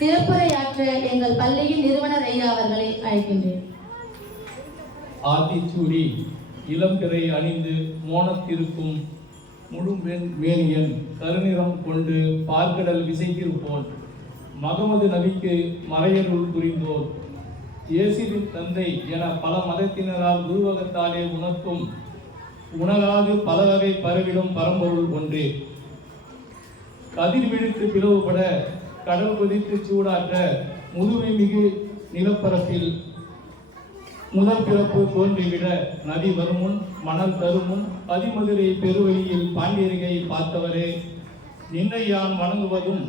சிறப்புரையாற்ற எங்கள் பள்ளியின் நிறுவனர் ஐயா அவர்களை அழைக்கின்றேன். ஆத்திச்சூடி இளம்பிறை அணிந்து மோனத்திருக்கும் முழு மேனியன் கருநிறம் கொண்டு பார்க்கடல் விசைத்திருப்போன் மகமது நபிக்கு மறையருள் புரிந்தோர் இயேசுவின் தந்தை என பல மதத்தினரால் உருவகத்தாலே உணர்த்தும் உணராது பல வகை பரவிடும் பரம்பொருள் ஒன்றே. கதிர் விழித்து பிளவுபட கடல் கொதித்து சூடாற்ற முதுமை மிகு நிலப்பரப்பில் முதல் பிறப்பு தோன்றிவிட நதி வருமுன் மணல் தருமுன் பதிமதுரை பெருவழியில் பாண்டியர்கை பார்த்தவரே, நின்னை யான் வணங்குவதும்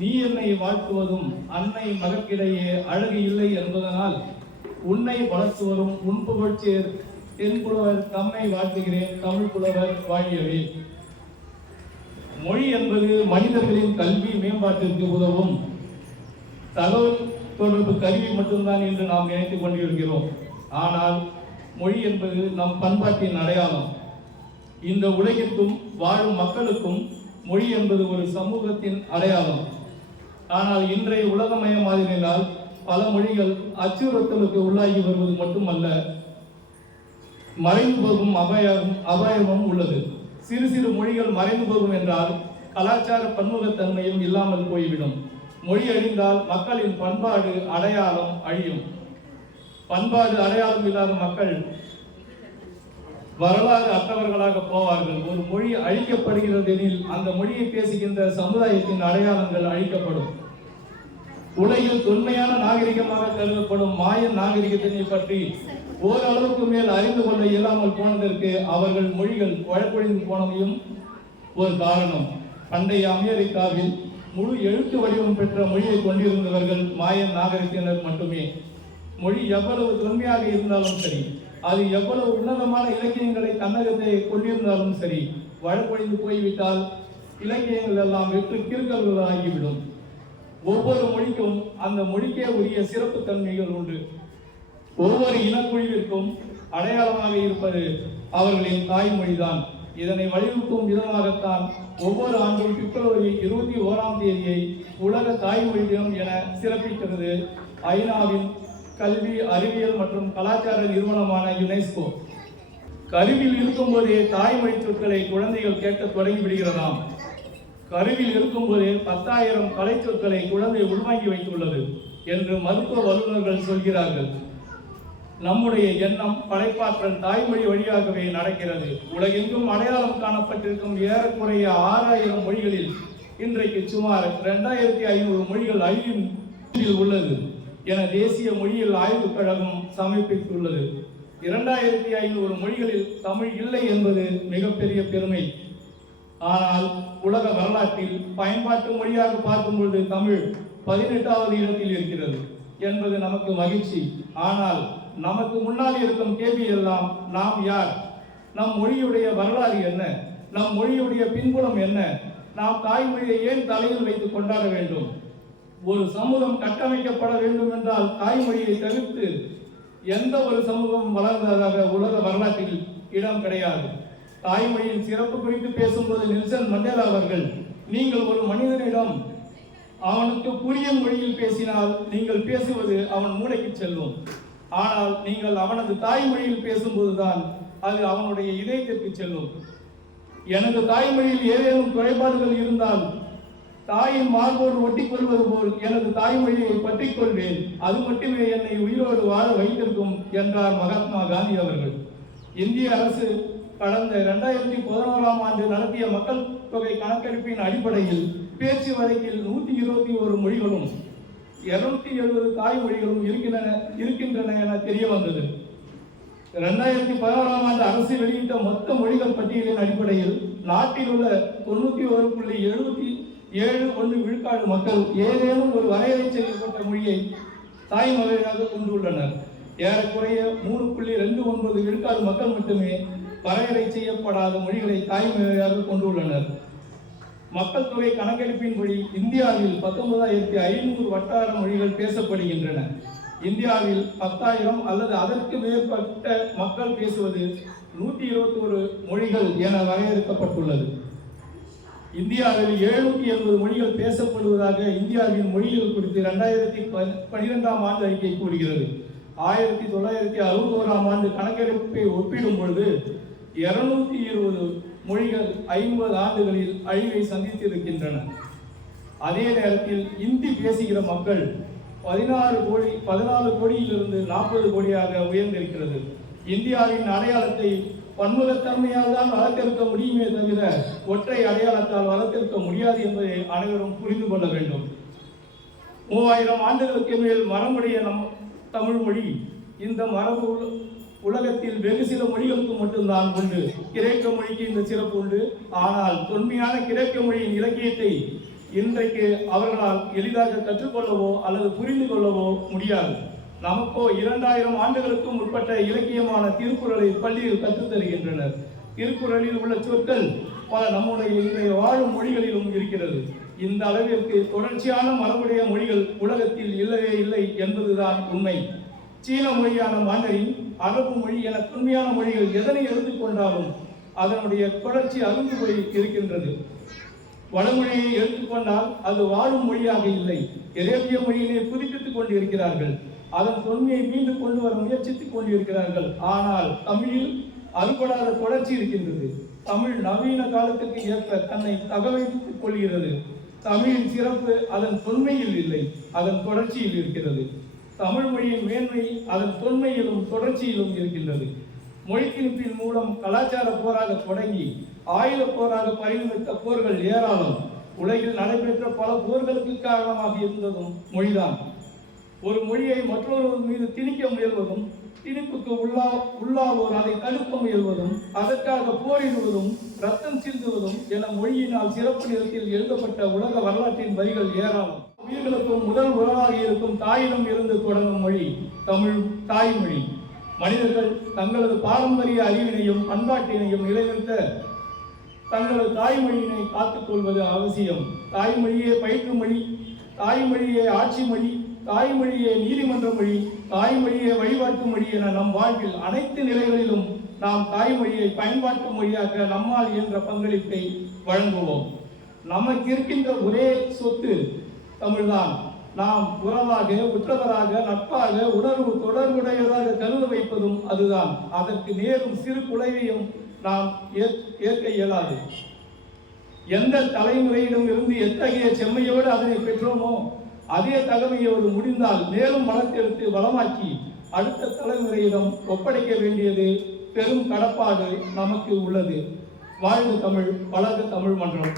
நீ என்னை வாழ்த்துவதும் அன்னை மகக்கிடையே அழகு இல்லை என்பதனால் உன்னை வளர்த்துவரும் உன் புகழ்ச்சேர் தென் புலவர் தம்மை வாழ்த்துகிறேன் தமிழ் புலவர் வாழியவே. மொழி என்பது மனிதர்களின் கல்வி மேம்பாட்டிற்கு உதவும் தகவல் தொடர்பு கருவி மட்டும்தான் என்று நாம் நினைத்துக் கொண்டிருக்கிறோம். ஆனால் மொழி என்பது நம் பண்பாட்டின் அடையாளம். இந்த உலகிற்கும் வாழும் மக்களுக்கும் மொழி என்பது ஒரு சமூகத்தின் அடையாளம். ஆனால் இன்றைய உலகமயமாதலினால் பல மொழிகள் அச்சுறுத்தலுக்கு உள்ளாகி வருவது மட்டுமல்ல, மறைந்து போகும் அபாயமும் உள்ளது. சிறு சிறு மொழிகள் மறைந்து போகும் என்றால் கலாச்சார பன்முகத்தன்மையும் இல்லாமல் போய்விடும். மொழி அழிந்தால் மக்களின் பண்பாடு அடையாளம் அழியும். பண்பாடு அடையாளம் இல்லாத மக்கள் வரலாறு அற்றவர்களாக போவார்கள். ஒரு மொழி அழிக்கப்படுகிறது எனில் அந்த மொழியை பேசுகின்ற சமுதாயத்தின் அடையாளங்கள் அழிக்கப்படும். உலகில் தொன்மையான நாகரிகமாக கருதப்படும் மாயன் நாகரிகத்தினை பற்றி ஓரளவுக்கு மேல் அறிந்து கொள்ள இயலாமல் போனதற்கு அவர்கள் மொழிகள் வழக்கொழிந்து போனதையும் ஒரு காரணம். பண்டைய அமெரிக்காவில் முழு எழுத்து வடிவம் பெற்ற மொழியை கொண்டிருந்தவர்கள் மாயன் நாகரிகத்தினர் மட்டுமே. மொழி எவ்வளவு தொன்மையாக இருந்தாலும் சரி, அது எவ்வளவு உன்னதமான இலக்கியங்களை தன்னகத்தை கொண்டிருந்தாலும் சரி, வழக்கொழிந்து போய்விட்டால் இலக்கியங்கள் எல்லாம் வெற்று கிறுக்கல்களாகிவிடும். ஒவ்வொரு மொழிக்கும் அந்த மொழிக்கே உரிய சிறப்பு தன்மைகள் உண்டு. ஒவ்வொரு இனக்குழுவிற்கும் அடையாளமாக இருப்பது அவர்களின் தாய்மொழிதான். இதனை வலியுறுத்தும் விதமாகத்தான் ஒவ்வொரு ஆண்டும் பிப்ரவரி 21ஆம் தேதியை உலக தாய்மொழி தினம் என சிறப்பிக்கிறது ஐநாவின் கல்வி அறிவியல் மற்றும் கலாச்சார நிறுவனமான யுனெஸ்கோ. கருவில் இருக்கும்போதே தாய்மொழி சொற்களை குழந்தைகள் கேட்க தொடங்கி விடுகிறதாம். கருவில் இருக்கும்போதே 10,000 கலை சொற்களை குழந்தை உள்வாங்கி வைத்துள்ளது என்று மருத்துவ வல்லுநர்கள் சொல்கிறார்கள். நம்முடைய எண்ணம் படைப்பாற்றல் தாய்மொழி வழியாகவே நடக்கிறது. உலகெங்கும் அடையாளம் காணப்பட்டிருக்கும் ஏறக்குறைய 6,000 மொழிகளில் இன்றைக்கு சுமார் 2,500 மொழிகள் அழியும் உள்ளது என தேசிய மொழியியல் ஆய்வுக் கழகம் சமர்ப்பித்துள்ளது. 2,500 மொழிகளில் தமிழ் இல்லை என்பது மிகப்பெரிய பெருமை. ஆனால் உலக வரலாற்றில் பயன்பாட்டு மொழியாக பார்க்கும்பொழுது தமிழ் 18வது இடத்தில் இருக்கிறது என்பது நமக்கு மகிழ்ச்சி. ஆனால் நமக்கு முன்னால் இருக்கும் கேள்வி எல்லாம் நாம் யார், நம் மொழியுடைய வரலாறு என்ன, நம் மொழியுடைய பின்புலம் என்ன, நாம் தாய்மொழியை ஏன் தலையில் வைத்து கொண்டாட வேண்டும்? ஒரு சமூகம் கட்டமைக்கப்பட வேண்டும் என்றால் தாய்மொழியை தவிர்த்து எந்த ஒரு சமூகம் வளர்ந்ததாக உலக வரலாற்றில் இடம் கிடையாது. தாய்மொழியின் சிறப்பு குறித்து பேசும்போது நெல்சன் மண்டேலா அவர்கள், நீங்கள் ஒரு மனிதனிடம் அவனுக்கு புரியும் மொழியில் பேசினால் நீங்கள் பேசுவது அவன் மூளைக்கு செல்லும். ஆனால் நீங்கள் அவனது தாய்மொழியில் பேசும்போதுதான் அது அவனுடைய இதயத்திற்கு செல்லும். எனது தாய்மொழியில் ஏதேனும் குறைபாடுகள் இருந்தால் தாயின் மார்போடு ஒட்டிக் கொள்வது போல் எனது தாய்மொழியை பற்றிக் கொள்வேன். அது மட்டுமே என்னை உயிரோடு வாழ வைத்திருக்கும் என்றார் மகாத்மா காந்தி அவர்கள். இந்திய அரசு கடந்த 2011ஆம் ஆண்டு நடத்திய மக்கள் தொகை கணக்கெடுப்பின் அடிப்படையில் பேச்சு வழக்கில் 121 மொழிகளும் 270 தாய்மொழிகளும் இருக்கின்றன என தெரிய வந்தது. 2016ஆம் ஆண்டு அரசு வெளியிட்ட மொத்த மொழிகள் பட்டியலின் அடிப்படையில் நாட்டில் உள்ள 91.71 விழுக்காடு மக்கள் ஏதேனும் ஒரு வரையறை செய்யப்பட்ட மொழியை தாய்மொழியாக கொண்டுள்ளனர். ஏறக்குறைய 3.29 விழுக்காடு மக்கள் மட்டுமே வரையறை செய்யப்படாத மொழிகளை தாய்மொழியாக கொண்டுள்ளனர். மக்கள் தொகை கணக்கெடுப்பின்படி இந்தியாவில் 19,500 வட்டார மொழிகள் பேசப்படுகின்றன. இந்தியாவில் 10,000 அல்லது அதற்கு மேற்பட்ட மக்கள் பேசுவது 121 மொழிகள் என வரையறுக்கப்பட்டுள்ளது. இந்தியாவில் 780 மொழிகள் பேசப்படுவதாக இந்தியாவின் மொழிகள் குறித்து 2012ஆம் ஆண்டு அறிக்கை கூறுகிறது. 1961ஆம் ஆண்டு கணக்கெடுப்பை ஒப்பிடும் பொழுது 220 மொழிகள் 50 ஆண்டுகளில் அழிவை சந்தித்திருக்கின்றன. அதே நேரத்தில் இந்தி பேசுகிற மக்கள் 14 கோடியிலிருந்து 40 கோடியாக உயர்ந்திருக்கிறது. இந்தியாவின் அடையாளத்தை பன்முகத்தன்மையால் தான் வளர்த்திருக்க முடியுமே தவிர ஒற்றை அடையாளத்தால் வளர்த்திருக்க முடியாது என்பதை அனைவரும் புரிந்து கொள்ள வேண்டும். 3000 ஆண்டுகளுக்கு மேல் மரபுடைய நம் தமிழ் மொழி, இந்த மரபு உலகத்தில் வெகு சில மொழிகளுக்கு மட்டும்தான் உண்டு. கிரேக்க மொழிக்கு இந்த சிறப்பு உண்டு. ஆனால் தொன்மையான கிரேக்க மொழியின் இலக்கியத்தை இன்றைக்கு அவர்களால் எளிதாக கற்றுக்கொள்ளவோ அல்லது புரிந்து கொள்ளவோ முடியாது. நமக்கோ 2000 ஆண்டுகளுக்கும் உட்பட்ட இலக்கியமான திருக்குறளை பள்ளியில் கற்றுத்தருகின்றனர். திருக்குறளில் உள்ள சொற்கள் பல நம்முடைய இன்றைய வாழும் மொழிகளிலும் இருக்கிறது. இந்த அளவிற்கு தொடர்ச்சியான மரபுடைய மொழிகள் உலகத்தில் இல்லவே இல்லை என்பதுதான் உண்மை. சீன மொழியான மாண்டரின், அரபு மொழி என தொன்மையான மொழிகள் எதனை எடுத்துக்கொண்டாலும் அதனுடைய தொடர்ச்சி அருந்து போய் இருக்கின்றது. வடமொழியை எடுத்துக்கொண்டால் அது வாழும் மொழியாக இல்லை. அரேபிய மொழியினை புதுப்பித்துக் கொண்டிருக்கிறார்கள். அதன் தொன்மையை மீண்டும் கொண்டு வர முயற்சித்துக் கொண்டிருக்கிறார்கள். ஆனால் தமிழில் அறுபடாத தொடர்ச்சி இருக்கின்றது. தமிழ் நவீன காலத்துக்கு ஏற்ப தன்னை தகவமைத்துக் கொள்கிறது. தமிழின் சிறப்பு அதன் தொன்மையில் இல்லை, அதன் தொடர்ச்சியில் இருக்கிறது. தமிழ் மொழியின் மேன்மை அதன் தொன்மையிலும் தொடர்ச்சியிலும் இருக்கின்றது. மொழித்திணிப்பின் மூலம் கலாச்சார போராக தொடங்கி ஆயுத போராக பரிணமித்த போர்கள் ஏராளம். உலகில் நடைபெற்ற பல போர்களுக்கு காரணமாக இருந்ததும் மொழிதான். ஒரு மொழியை மற்றொருவர் மீது திணிக்க முயல்வதும், திணிப்புக்கு உள்ளாவோர் அதை தடுக்க முயல்வதும், அதற்காக போரிடுவதும், ரத்தம் சிந்துவதும் என மொழியினால் சிறப்பு நிறத்தில் எழுதப்பட்ட உலக வரலாற்றின் வரிகள் ஏராளம். உயிர்களுக்கும் முதல் உறவாக இருக்கும் தாயிடம் இருந்து தொடங்கும் மொழி தமிழ் தாய்மொழி. மனிதர்கள் தங்களது பாரம்பரிய அறிவினையும் பண்பாட்டினையும் நிலைநிறுத்த தங்களது தாய்மொழியினை காத்துக் கொள்வது அவசியம். தாய்மொழியே பயிற்று மொழி, தாய்மொழியே ஆட்சி மொழி, தாய்மொழியே நீதிமன்ற மொழி, தாய்மொழியே வழிபாட்டு மொழி என நம் வாழ்வில் அனைத்து நிலைகளிலும் நாம் தாய்மொழியை பயன்பாட்டு மொழியாக்க நம்மால் இயன்ற பங்களிப்பை வழங்குவோம். நமக்கு இருக்கின்ற ஒரே சொத்து தமிழ்தான். நாம் உறவாக, உற்றவராக, நட்பாக, உணர்வு தொடர்புடையதாக கருத வைப்பதும் அதுதான். அதற்கு நேரும் சிறு குலைவையும் நாம் ஏற்க இயலாது. எந்த தலைமுறையிடம் இருந்து எத்தகைய செம்மையோடு அதனை பெற்றோமோ அதே தகமையோடு முடிந்தால் மேலும் வளர்த்தெடுத்து வளமாக்கி அடுத்த தலைமுறையிடம் ஒப்படைக்க வேண்டியது பெரும் கடப்பாடு நமக்கு உள்ளது. வாழ்க தமிழ், வளர்க தமிழ் மன்றம்.